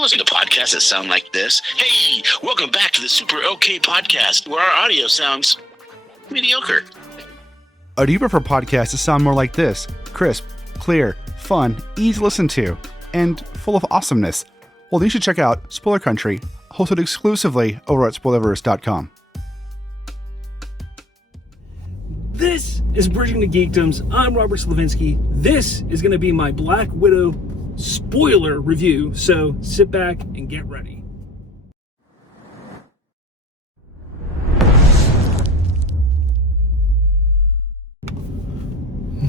ever listen to podcasts that sound like this? Hey, welcome back to the Super OK Podcast, where our audio sounds mediocre. Or do you prefer podcasts that sound more like this? Crisp, clear, fun, easy to listen to, and full of awesomeness? Well, then you should check out Spoiler Country, hosted exclusively over at Spoilerverse.com. This is Bridging the Geekdoms. I'm Robert Slavinsky. This is going to be my Black Widow spoiler review, so sit back and get ready.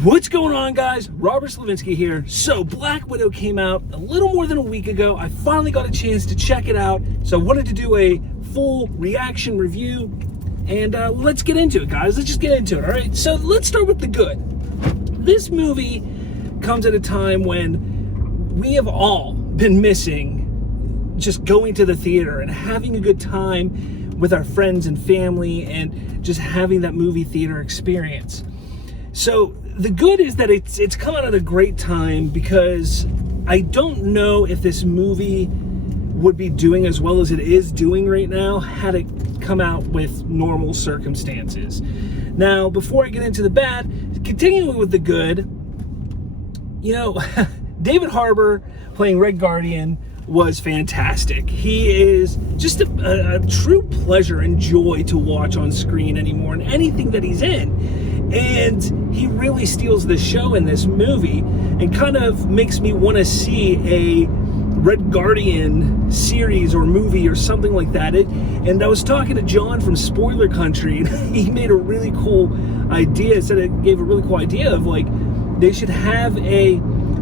What's going on, guys? Robert Slavinsky here. So, Black Widow came out a little more than a week ago. I finally got a chance to check it out, so I wanted to do a full reaction review, and let's get into it, guys. Let's just get into it, all right? So, let's start with the good. This movie comes at a time when we have all been missing just going to the theater and having a good time with our friends and family and just having that movie theater experience. So the good is that it's come out at a great time, because I don't know if this movie would be doing as well as it is doing right now had it come out with normal circumstances. Now, before I get into the bad, continuing with the good, you know, David Harbour playing Red Guardian was fantastic. He is just a true pleasure and joy to watch on screen anymore in anything that he's in. And he really steals the show in this movie and kind of makes me want to see a Red Guardian series or movie or something like that. And I was talking to John from Spoiler Country, and he made a really cool idea, said it gave a really cool idea of, like, they should have a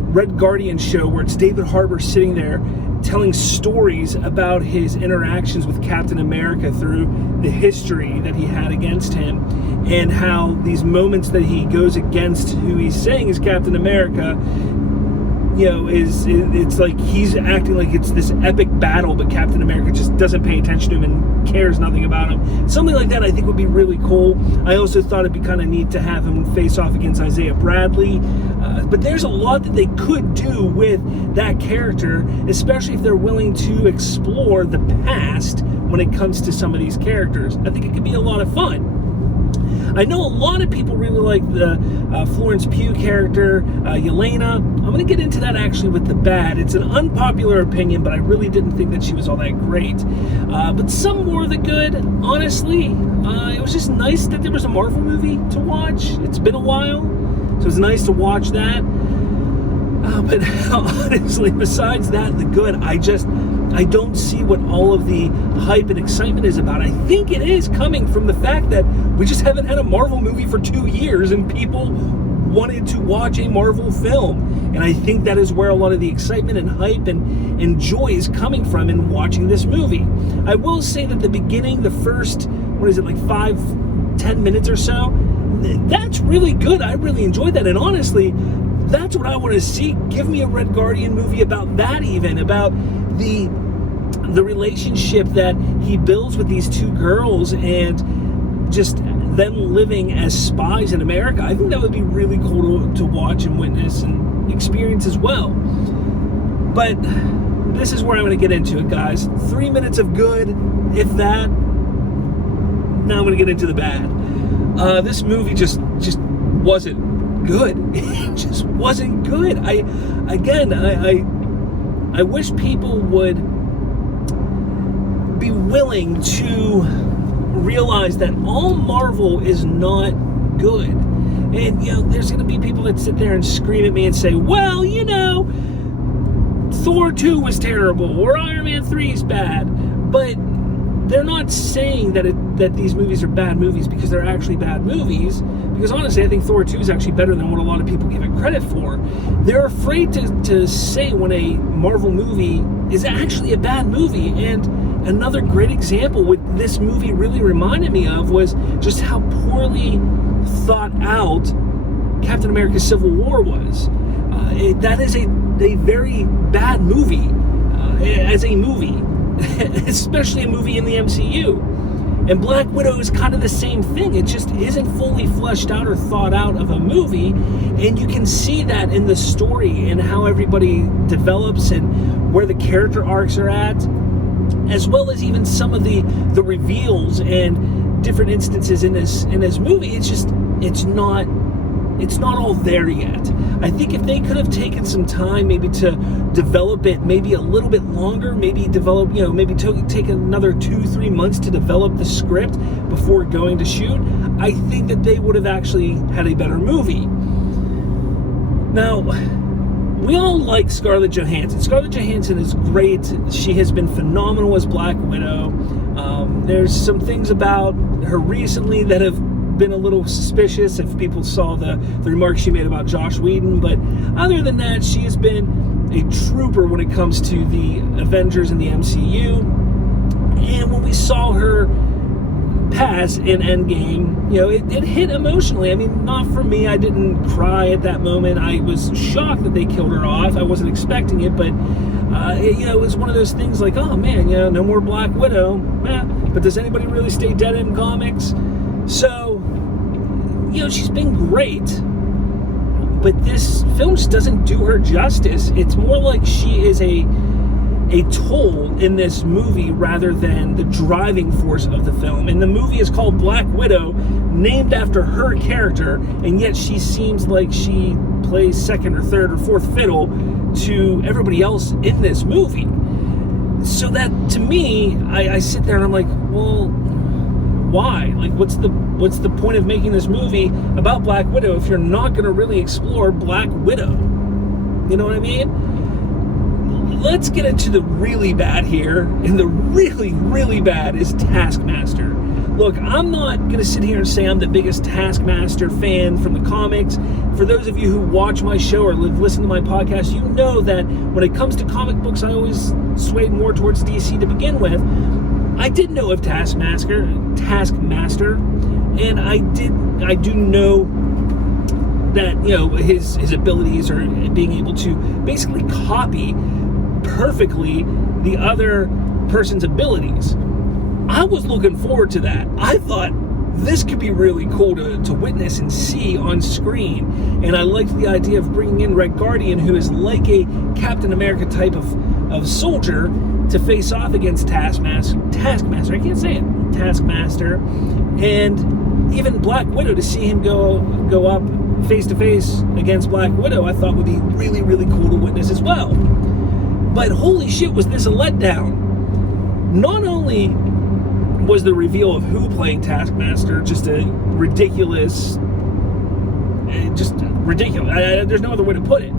Red Guardian show where it's David Harbour sitting there telling stories about his interactions with Captain America through the history that he had against him, and how these moments that he goes against who he's saying is Captain America, you know, it's like he's acting like it's this epic battle, but Captain America just doesn't pay attention to him and cares nothing about him. Something like that I think would be really cool. I also thought it'd be kind of neat to have him face off against Isaiah Bradley. But there's a lot that they could do with that character, especially if they're willing to explore the past when it comes to some of these characters. I think it could be a lot of fun. I know a lot of people really like the Florence Pugh character, Yelena. I'm going to get into that actually with the bad. It's an unpopular opinion, but I really didn't think that she was all that great. But some more of the good, honestly, it was just nice that there was a Marvel movie to watch. It's been a while, so it's nice to watch that. But honestly, besides that, the good, I don't see what all of the hype and excitement is about. I think it is coming from the fact that we just haven't had a Marvel movie for 2 years, and people wanted to watch a Marvel film. And I think that is where a lot of the excitement and hype and joy is coming from in watching this movie. I will say that the beginning, the first, like 5-10 minutes or so, that's really good. I really enjoyed that. And honestly, that's what I want to see. Give me a Red Guardian movie about that, even about the relationship that he builds with these two girls and just them living as spies in America. I think that would be really cool to watch and witness and experience as well. But this is where I'm going to get into it, guys. 3 minutes of good, if that. Now I'm going to get into the bad. This movie just wasn't good. It just wasn't good. I wish people would be willing to realize that all Marvel is not good. And, you know, there's going to be people that sit there and scream at me and say, well, you know, Thor 2 was terrible, or Iron Man 3 is bad. But they're not saying that these movies are bad movies because they're actually bad movies. Because honestly, I think Thor 2 is actually better than what a lot of people give it credit for. They're afraid to say when a Marvel movie is actually a bad movie. And another great example what this movie really reminded me of was just how poorly thought out Captain America Civil War was. That is a very bad movie as a movie, especially a movie in the MCU. And Black Widow is kind of the same thing. It just isn't fully fleshed out or thought out of a movie. And you can see that in the story and how everybody develops and where the character arcs are at, as well as even some of the reveals and different instances in this movie. It's not all there yet. I think if they could have taken some time maybe to develop it maybe a little bit longer, maybe develop, maybe take another 2-3 months to develop the script before going to shoot, I think that they would have actually had a better movie. Now, we all like Scarlett Johansson. Scarlett Johansson is great. She has been phenomenal as Black Widow. There's some things about her recently that have been a little suspicious if people saw the remarks she made about Joss Whedon, but other than that, she has been a trooper when it comes to the Avengers and the MCU. And when we saw her pass in Endgame, it hit emotionally. I mean, not for me. I didn't cry at that moment. I was shocked that they killed her off. I wasn't expecting it, but it was one of those things like, oh man, no more Black Widow. But does anybody really stay dead in comics? So, she's been great, but this film just doesn't do her justice. It's more like she is a tool in this movie rather than the driving force of the film. And the movie is called Black Widow, named after her character, and yet she seems like she plays second or third or fourth fiddle to everybody else in this movie. So that, to me, I sit there and I'm like, well, why? Like, what's the point of making this movie about Black Widow if you're not going to really explore Black Widow? You know what I mean? Let's get into the really bad here, and the really, really bad is Taskmaster. Look, I'm not going to sit here and say I'm the biggest Taskmaster fan from the comics. For those of you who watch my show or listen to my podcast, you know that when it comes to comic books, I always swayed more towards DC to begin with. I did know of Taskmaster, and I do know that, his abilities are being able to basically copy perfectly the other person's abilities. I was looking forward to that. I thought this could be really cool to witness and see on screen, and I liked the idea of bringing in Red Guardian, who is like a Captain America type of soldier, to face off against Taskmaster, I can't say it, Taskmaster, and even Black Widow, to see him go up face to face against Black Widow, I thought would be really, really cool to witness as well. But holy shit, was this a letdown. Not only was the reveal of who playing Taskmaster just a ridiculous, there's no other way to put it,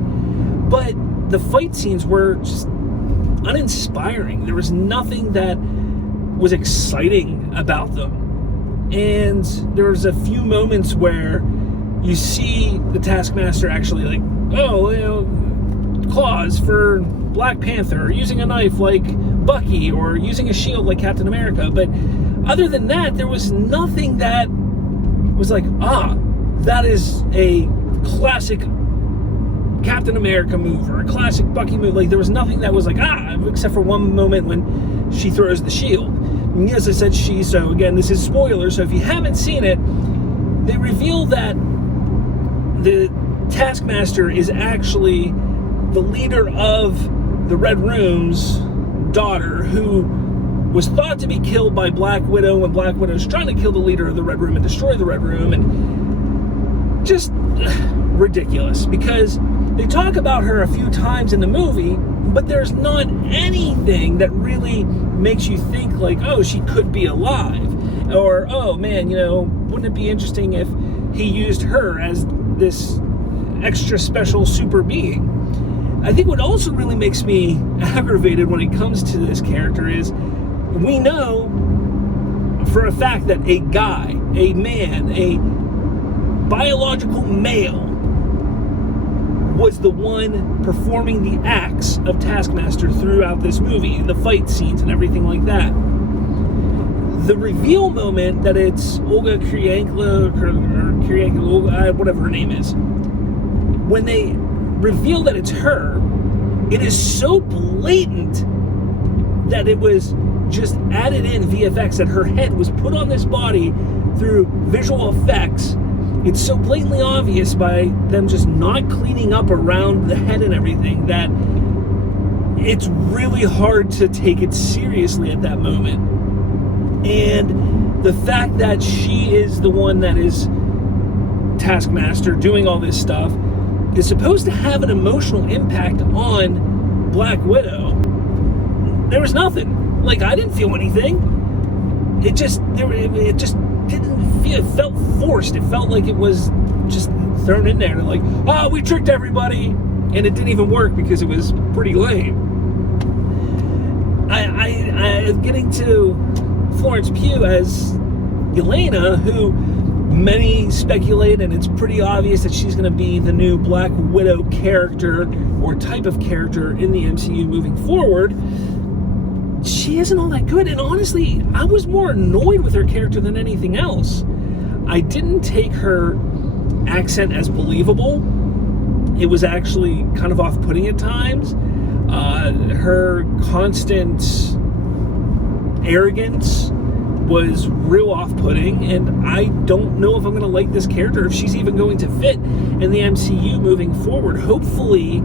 but the fight scenes were just uninspiring. There was nothing that was exciting about them. And there was a few moments where you see the Taskmaster actually claws for Black Panther, or using a knife like Bucky, or using a shield like Captain America. But other than that, there was nothing that was like, that is a classic Captain America move or a classic Bucky move. Like, there was nothing that was like, except for one moment when she throws the shield. And as I said, so again, this is spoiler, so if you haven't seen it, they reveal that the Taskmaster is actually the leader of the Red Room's daughter, who was thought to be killed by Black Widow when Black Widow's trying to kill the leader of the Red Room and destroy the Red Room. And just ridiculous, because they talk about her a few times in the movie, but there's not anything that really makes you think like, oh, she could be alive, or, oh man, wouldn't it be interesting if he used her as this extra special super being. I think what also really makes me aggravated when it comes to this character is, we know for a fact that a guy, a man, a biological male was the one performing the acts of Taskmaster throughout this movie, the fight scenes and everything like that. The reveal moment that it's Olga Kurylenko, or whatever her name is, when they reveal that it's her, it is so blatant that it was just added in VFX, that her head was put on this body through visual effects. It's so blatantly obvious by them just not cleaning up around the head and everything that it's really hard to take it seriously at that moment. And the fact that she is the one that is Taskmaster doing all this stuff is supposed to have an emotional impact on Black Widow. There was nothing. Like, I didn't feel anything. It just didn't feel, it felt forced. It felt like it was just thrown in there. Like, oh, we tricked everybody. And it didn't even work because it was pretty lame. I getting to Florence Pugh as Yelena, who many speculate, and it's pretty obvious that she's going to be the new Black Widow character or type of character in the MCU moving forward. She isn't all that good, and honestly, I was more annoyed with her character than anything else. I didn't take her accent as believable. It was actually kind of off-putting at times. Her constant arrogance was real off-putting, and I don't know if I'm going to like this character, if she's even going to fit in the MCU moving forward. Hopefully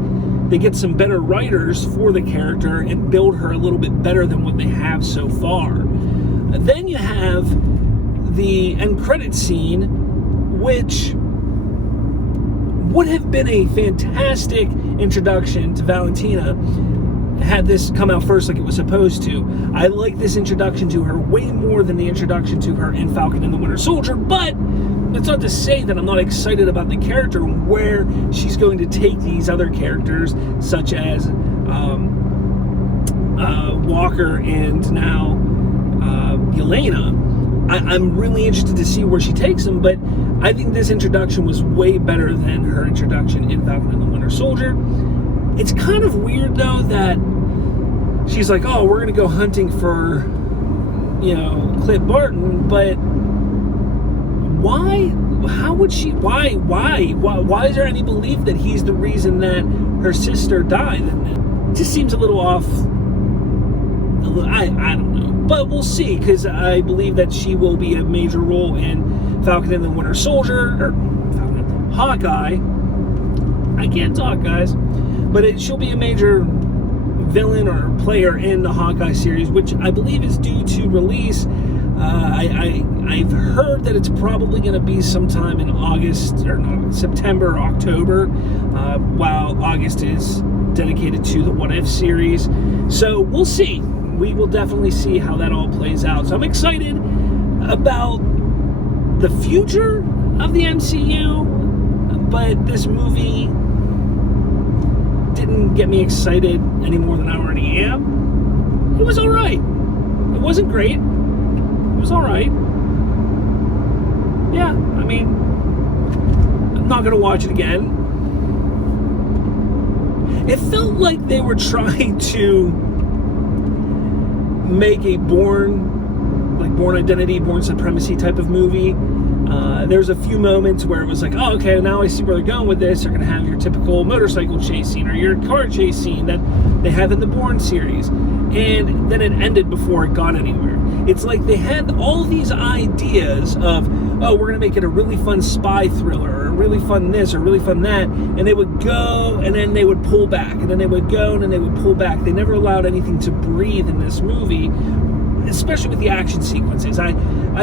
they get some better writers for the character and build her a little bit better than what they have so far. Then you have the end credit scene, which would have been a fantastic introduction to Valentina had this come out first like it was supposed to. I like this introduction to her way more than the introduction to her in Falcon and the Winter Soldier, but that's not to say that I'm not excited about the character and where she's going to take these other characters, such as Walker and now Yelena. I'm really interested to see where she takes them, but I think this introduction was way better than her introduction in Falcon and the Winter Soldier. It's kind of weird, though, that she's like, oh, we're going to go hunting for, Clint Barton, but why? How would she? Why is there any belief that he's the reason that her sister died? It just seems a little off. I don't know. But we'll see, because I believe that she will be a major role in Falcon and the Winter Soldier, or Hawkeye. I can't talk, guys. But she'll be a major villain or player in the Hawkeye series, which I believe is due to release. I've heard that it's probably going to be sometime in September or October, while August is dedicated to the What If series. So we'll see. We will definitely see how that all plays out. So I'm excited about the future of the MCU, but this movie didn't get me excited any more than I already am. It was all right. It wasn't great. It was all right. Yeah, I mean, I'm not going to watch it again. It felt like they were trying to make a Born Identity, Born Supremacy type of movie. There's a few moments where it was like, oh, okay, now I see where they're going with this. They're going to have your typical motorcycle chase scene or your car chase scene that they have in the Bourne series. And then it ended before it got anywhere. It's like they had all these ideas of, oh, we're going to make it a really fun spy thriller, or a really fun this, or really fun that. And they would go, and then they would pull back. And then they would go, and then they would pull back. They never allowed anything to breathe in this movie, especially with the action sequences. I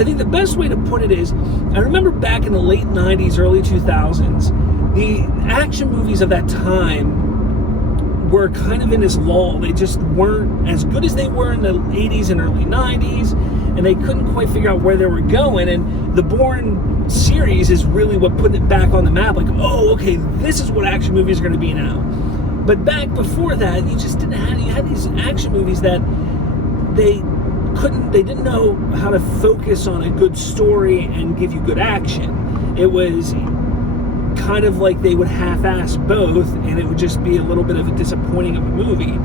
think the best way to put it is, I remember back in the late 90s, early 2000s, the action movies of that time were kind of in this lull. They just weren't as good as they were in the 80s and early 90s, and they couldn't quite figure out where they were going. And the Bourne series is really what put it back on the map. Like, oh, okay, this is what action movies are going to be now. But back before that, you just didn't have, you had these action movies that they didn't know how to focus on a good story and give you good action. It was kind of like they would half-ass both, and it would just be a little bit of a disappointing of a movie.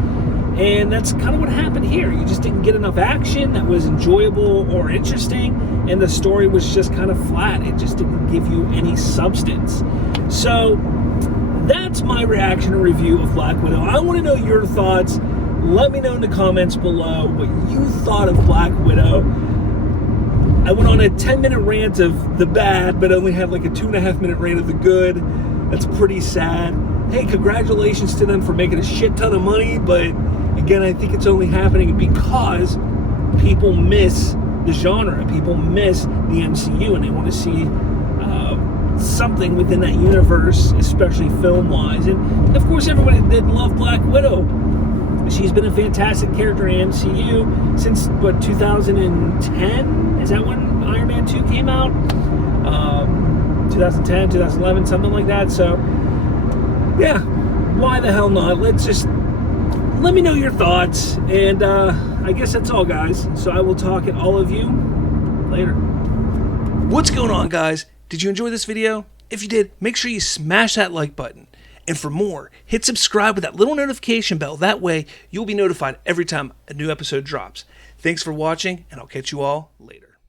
And that's kind of what happened here. You just didn't get enough action that was enjoyable or interesting, and the story was just kind of flat. It just didn't give you any substance. So that's my reaction and review of Black Widow. I want to know your thoughts. Let me know in the comments below what you thought of Black Widow. I went on a 10-minute rant of the bad, but only have like a 2.5-minute rant of the good. That's pretty sad. Hey, congratulations to them for making a shit ton of money, but Again, I think it's only happening because people miss the genre. People miss the MCU, and they want to see something within that universe, especially film-wise. And of course, everybody did love Black Widow. She's been a fantastic character in MCU since, 2010? Is that when Iron Man 2 came out? 2010, 2011, something like that. So, yeah, why the hell not? Let me know your thoughts. And I guess that's all, guys. So I will talk at all of you later. What's going on, guys? Did you enjoy this video? If you did, make sure you smash that like button. And for more, hit subscribe with that little notification bell. That way, you'll be notified every time a new episode drops. Thanks for watching, and I'll catch you all later.